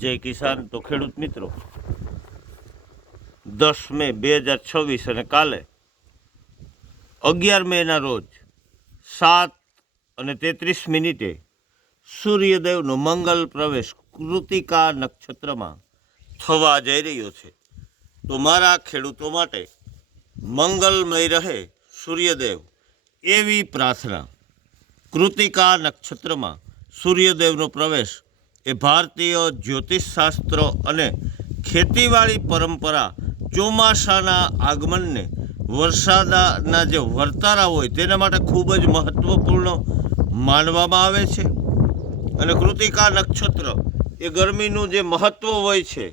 જય કિસાન. તો ખેડૂત મિત્રો, 10 મે 2026 અને કાલે 11 મેના રોજ 7:33 સૂર્યદેવનો મંગલ પ્રવેશ કૃતિકા નક્ષત્રમાં થવા જઈ રહ્યો છે. તો મારા ખેડૂતો માટે મંગલમય રહે સૂર્યદેવ એવી પ્રાર્થના. કૃતિકા નક્ષત્રમાં સૂર્યદેવનો પ્રવેશ એ ભારતીય જ્યોતિષશાસ્ત્ર અને ખેતીવાડી પરંપરા ચોમાસાના આગમનને વરસાદના જે વર્તારા હોય તેના માટે ખૂબ જ મહત્ત્વપૂર્ણ માનવામાં આવે છે. અને કૃતિકા નક્ષત્ર એ ગરમીનું જે મહત્ત્વ હોય છે,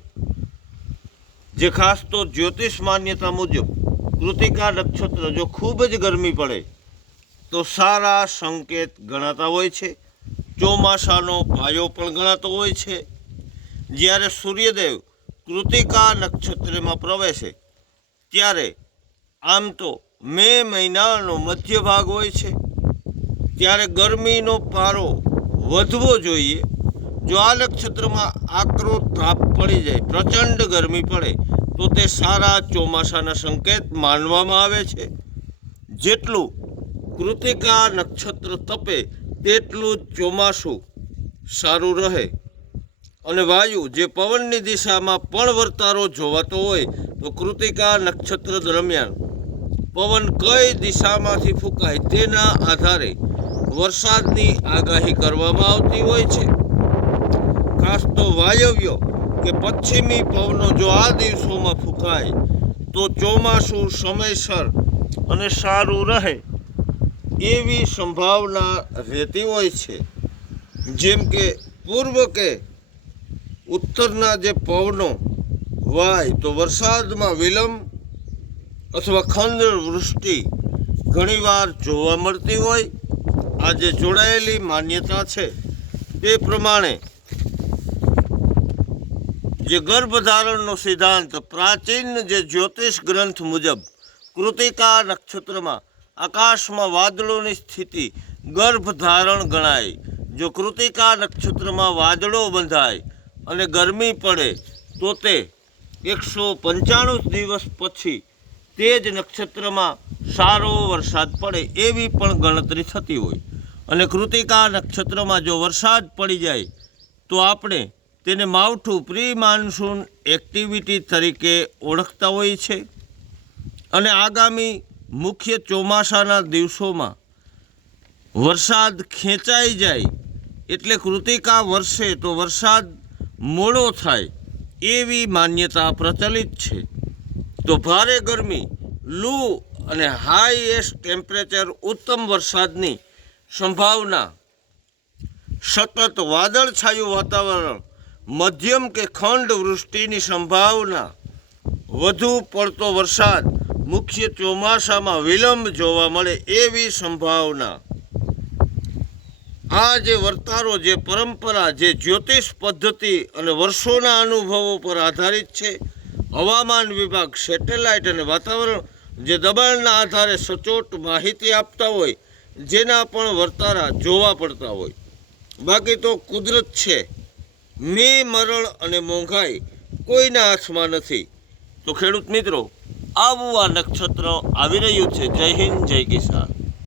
જે ખાસ તો જ્યોતિષ માન્યતા મુજબ કૃતિકા નક્ષત્ર જો ખૂબ જ ગરમી પડે તો સારા સંકેત ગણાતા હોય છે. ચોમાસાનો પાયો પણ ગણાતો હોય છે. જ્યારે સૂર્યદેવ કૃતિકા નક્ષત્રમાં પ્રવેશે ત્યારે આમ તો મે મહિનાનો મધ્ય ભાગ હોય છે, ત્યારે ગરમીનો પારો વધવો જોઈએ. જો આ નક્ષત્રમાં આકરો તાપ પડી જાય, પ્રચંડ ગરમી પડે તો તે સારા ચોમાસાના સંકેત માનવામાં આવે છે. જેટલું કૃતિકા નક્ષત્ર તપે તેટલું જ ચોમાસું સારું રહે. અને વાયુ જે પવનની દિશામાં પણ વર્તારો જોવાતો હોય તો કૃતિકા નક્ષત્ર દરમિયાન પવન કઈ દિશામાંથી ફૂંકાય તેના આધારે વરસાદની આગાહી કરવામાં આવતી હોય છે. ખાસ તો વાયવ્ય કે પશ્ચિમી પવનો જો આ દિવસોમાં ફૂંકાય તો ચોમાસું સમયસર અને સારું રહે એવી સંભાવના રહેતી હોય છે. જેમ કે પૂર્વ કે ઉત્તરના જે પવનો વાય તો વરસાદમાં વિલંબ અથવા ખંડ વૃષ્ટિ ઘણીવાર જોવા મળતી હોય. આ જે જોડાયેલી માન્યતા છે તે પ્રમાણે જે ગર્ભધારણનો સિદ્ધાંત પ્રાચીન જે જ્યોતિષ ગ્રંથ મુજબ કૃતિકા નક્ષત્રમાં આકાશમાં વાદળોની સ્થિતિ ગર્ભધારણ ગણાય. જો કૃતિકા નક્ષત્રમાં વાદળો બંધાય અને ગરમી પડે તો તે 195 દિવસ પછી તે જ નક્ષત્રમાં સારો વરસાદ પડે એવી પણ ગણતરી થતી હોય. અને કૃતિકા નક્ષત્રમાં જો વરસાદ પડી જાય તો આપણે તેને માવઠું પ્રી માન્સૂન એક્ટિવિટી તરીકે ઓળખતા હોઈએ છે. અને આગામી મુખ્ય ચોમાસાના દિવસોમાં વરસાદ ખેંચાઈ જાય એટલે કૃતિકા વરસે તો વરસાદ મોડો થાય એવી માન્યતા પ્રચલિત છે. તો ભારે ગરમી, લૂ અને હાઈએસ્ટ ટેમ્પરેચર, ઉત્તમ વરસાદની સંભાવના, સતત વાદળછાયું વાતાવરણ, મધ્યમ કે ખંડ વૃષ્ટિની સંભાવના, વધુ પડતો વરસાદ, મુખ્ય ચોમાસામાં વિલંબ જોવા મળે એવી સંભાવના. આ જે વર્તારો, જે પરંપરા, જે જ્યોતિષ પદ્ધતિ અને વર્ષોના અનુભવો પર આધારિત છે. હવામાન વિભાગ, સેટેલાઇટ અને વાતાવરણ જે દબાણના આધારે સચોટ માહિતી આપતા હોય, જેના પણ વર્તારા જોવા પડતા હોય. બાકી તો કુદરત છે, મેં મરણ અને મોંઘાઈ કોઈના હાથમાં નથી. તો ખેડૂત મિત્રો, આવું આ નક્ષત્ર આવી રહ્યું છે. જય હિન્દ, જય કિસાન.